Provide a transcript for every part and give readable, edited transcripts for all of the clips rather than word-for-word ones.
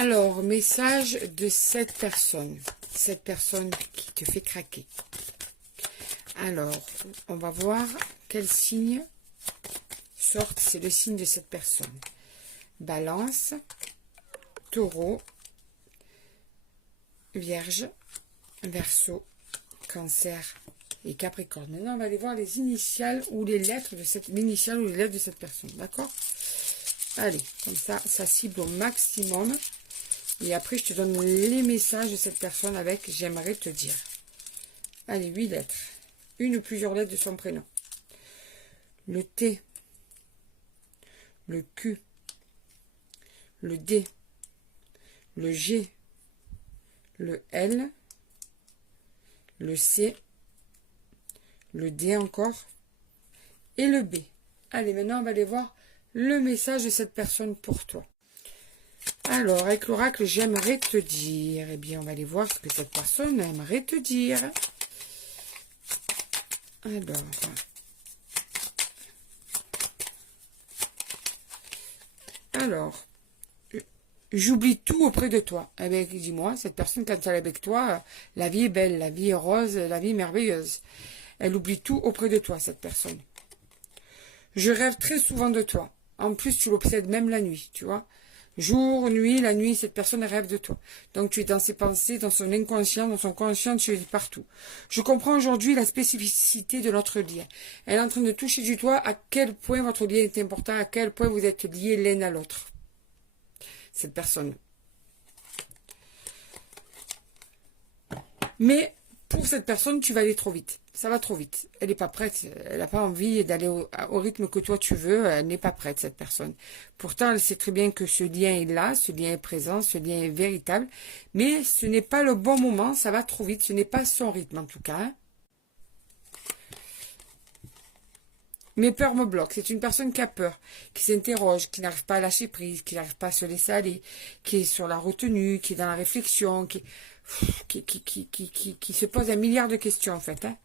Alors, message de cette personne qui te fait craquer. Alors, on va voir quel signe sort, c'est le signe de cette personne. Balance, Taureau, Vierge, Verseau, Cancer et Capricorne. Maintenant, on va aller voir les initiales ou les lettres de cette personne, d'accord? Allez, comme ça cible au maximum. Et après, je te donne les messages de cette personne avec « j'aimerais te dire ». Allez, 8 lettres. Une ou plusieurs lettres de son prénom. Le T, le Q, le D, le G, le L, le C, le D encore, et le B. Allez, maintenant, on va aller voir le message de cette personne pour toi. Alors, avec l'oracle, j'aimerais te dire. Eh bien, on va aller voir ce que cette personne aimerait te dire. Alors, j'oublie tout auprès de toi. Eh bien, dis-moi, cette personne, quand elle est avec toi, la vie est belle, la vie est rose, la vie est merveilleuse. Elle oublie tout auprès de toi, cette personne. Je rêve très souvent de toi. En plus, tu l'obsèdes même la nuit, tu vois. Jour, nuit, la nuit, cette personne rêve de toi. Donc, tu es dans ses pensées, dans son inconscient, dans son conscient, tu es partout. Je comprends aujourd'hui la spécificité de notre lien. Elle est en train de toucher du doigt à quel point votre lien est important, à quel point vous êtes liés l'un à l'autre. Cette personne. Mais, pour cette personne, tu vas aller trop vite. Ça va trop vite. Elle n'est pas prête. Elle n'a pas envie d'aller au rythme que toi tu veux. Elle n'est pas prête, cette personne. Pourtant, elle sait très bien que ce lien est là, ce lien est présent, ce lien est véritable. Mais ce n'est pas le bon moment. Ça va trop vite. Ce n'est pas son rythme, en tout cas. Mes peurs me bloquent. C'est une personne qui a peur, qui s'interroge, qui n'arrive pas à lâcher prise, qui n'arrive pas à se laisser aller, qui est sur la retenue, qui est dans la réflexion, qui se pose un milliard de questions, en fait, hein.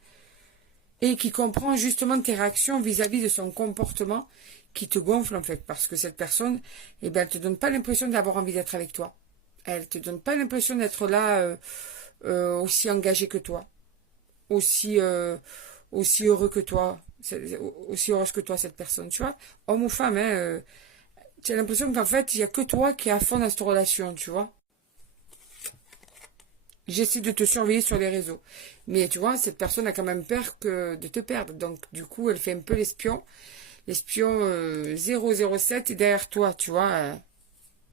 Et qui comprend justement tes réactions vis-à-vis de son comportement qui te gonfle, en fait. Parce que cette personne, eh ben, elle te donne pas l'impression d'avoir envie d'être avec toi. Elle te donne pas l'impression d'être là aussi engagée que toi. Aussi heureux que toi. Aussi heureuse que toi, cette personne. Tu vois, homme ou femme, hein, tu as l'impression qu'en fait, il n'y a que toi qui es à fond dans cette relation, tu vois. J'essaie de te surveiller sur les réseaux. Mais tu vois, cette personne a quand même peur de te perdre. Donc, du coup, elle fait un peu l'espion. L'espion 007 est derrière toi, tu vois.